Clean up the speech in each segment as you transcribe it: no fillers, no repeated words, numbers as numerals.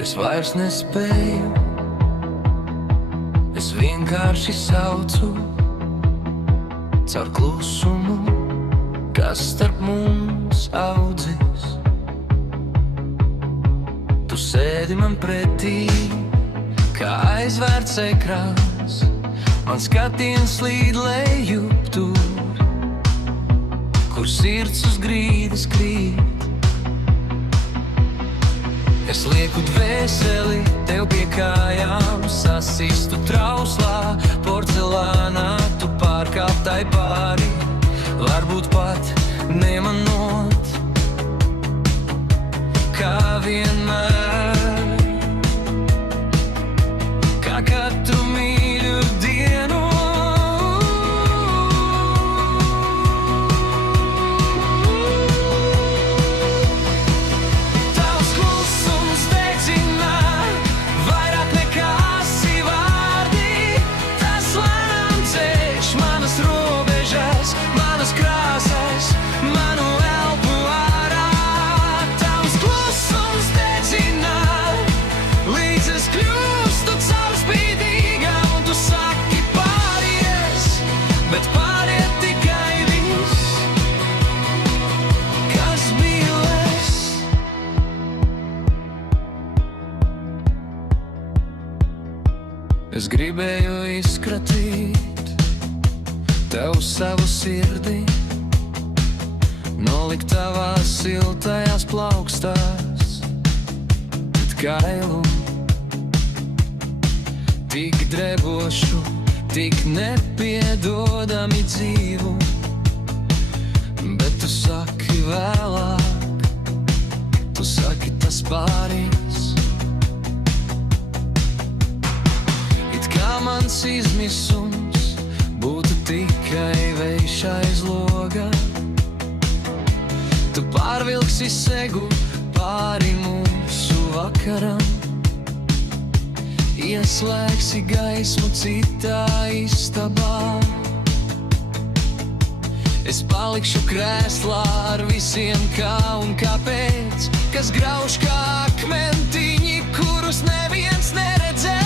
Es vairs nespēju, es vienkārši saucu caur klusumu, kas starp mums audzis. Tu sēdi man pretī, kā aizvērts ekrāns, man skatiens slīd lejup tur, kur sirds uz grīdas krīt. Es lieku dvēseli tev pie kājām, sasistu trauslā, porcelānā, tu pārkāptai pāri, varbūt pat nemanot, kā vienmēr, kā katru mīļu dienu. Es gribēju izskratīt tev savu sirdi, nolikt tavās siltajās plaukstās, bet kailu, tik drebošu, tik nepiedodami dzīvu. Bet tu saki vēlāk, tu saki tas pārīs. Mans izmisums būtu tikai vējš aiz loga. Tu pārvilksi segu pāri mūsu vakaram, ieslēgsi gaismu citā istabā. Es palikšu krēslā ar visiem kā un kāpēc, kas grauž kā akmentiņi, kurus neviens neredzē.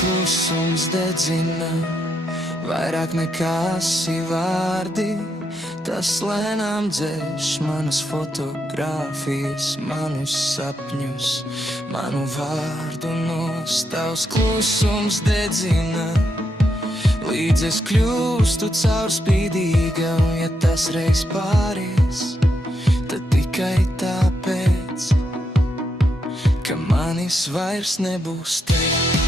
Klusums dedzina vairāk nekā vārdi, tas lēnām dzēš manas fotogrāfijas, manus sapņus, manu vārdu nost. Tavs klusums dedzina, līdz es kļūstu caurspīdīga, un ja tas reiz pāries, tad tikai tāpēc, ka manis vairs nebūs tev.